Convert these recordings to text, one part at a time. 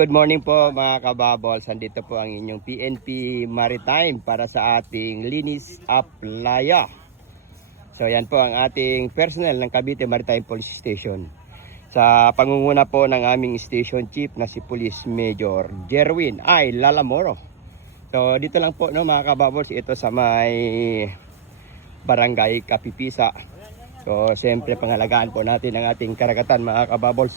Good morning po mga kababols. Andito po ang inyong PNP Maritime para sa ating Linis up Playa. So yan po ang ating personnel ng Cavite Maritime Police Station. Sa pangunguna po ng aming station chief na si Police Major Jerwin ay Lalamoro. So dito lang po no mga kababols, ito sa may Barangay Kapipisa. So siyempre pangalagaan po natin ang ating karagatan mga kababols.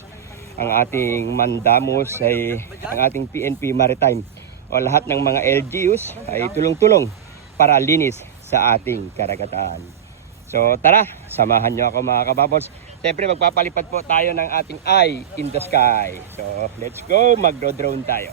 Ang ating mandamos ay ang ating PNP Maritime o lahat ng mga LGUs ay tulong-tulong para linis sa ating karagatan. So tara, samahan nyo ako mga kababols. Siyempre magpapalipad po tayo ng ating eye in the sky. So let's go, magdo-drone tayo.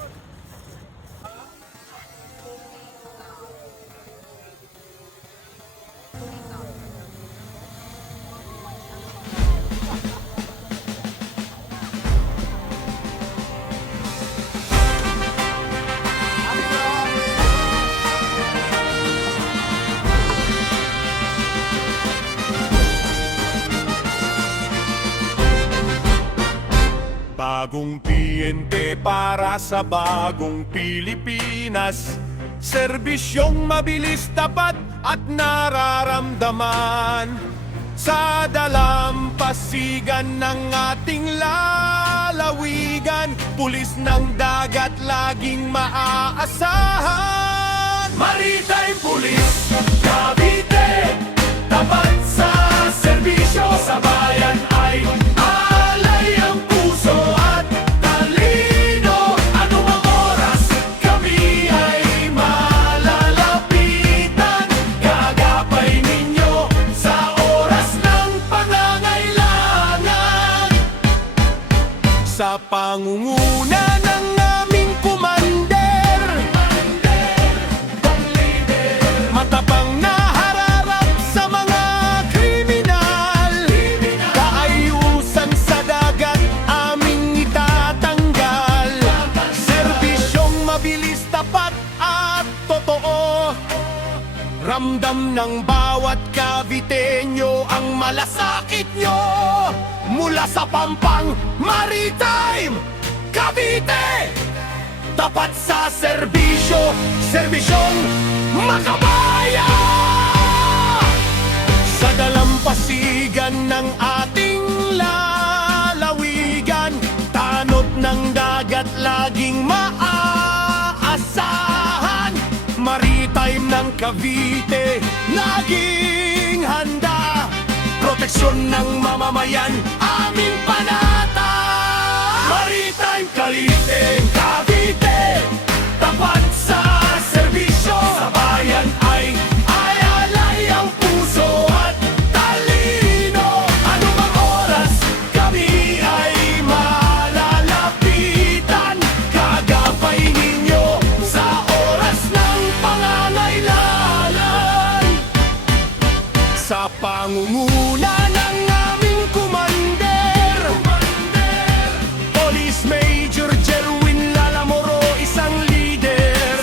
Bagong PNP para sa bagong Pilipinas. Serbisyong mabilis, tapat at nararamdaman. Sa dalampasigan ng ating lalawigan, pulis ng dagat laging maaasahan. Maritime Police Cavite, tapat sa serbisyo sa bayan ay alay ang puso at talino. Anumang oras kami ay malalapitan. Gagapay ninyo sa oras ng pangangailangan. Sa pangunguna ng aming kumander, matapang na hararap sa mga kriminal. Kaayusan sa dagat aming itatanggal. Serbisyong mabilis, tapat at totoo. Ramdam ng bawat Caviteño ang malasakit nyo. Mula sa Pampang Maritime Cavite, tapat sa serbisyo, serbisyong makabaya. Sa dalampasigan ng ating lalawigan, tanod ng dagat laging maaasahan. Maritime ng Cavite, laging handa. Proteksyon ng mamamayan, aming panata. Maritime Cavite, tapat sa serbisyo sa bayan ay alay ang puso at talino. Anumang oras kami ay malalapitan. Gagapay ninyo sa oras ng pangangailangan. Sa pangunguna ng aming kumander, Police Major Jerwin Lalamoro, isang leader.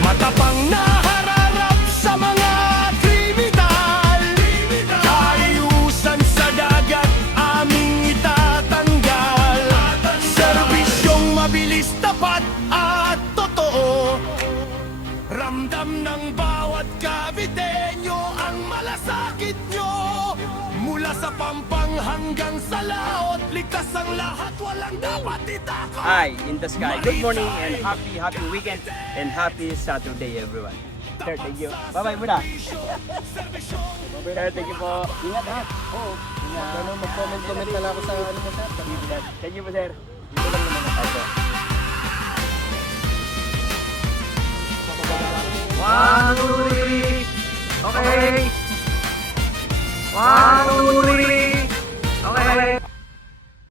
Matapang na hararap sa mga kriminal. Kaayusan sa dagat aming itatanggal. Serbisyong mabilis, tapat at totoo. Ramdam ng bawat Caviteño ang malasakit nyo. Mula sa Pampang hanggang sa laot, likas ang lahat, walang dapat itakot. Eye in the sky. Good morning and happy weekend and happy Saturday everyone. Sir, thank you. Bye-bye muna. Sir, thank you po. Ingat ha. Oo. Ingat. Mag-comment na lang ako sa ano mo sir. Thank you po sir. Dito lang naman ako. 1, 2, 3. Okay. 1, 2, 3.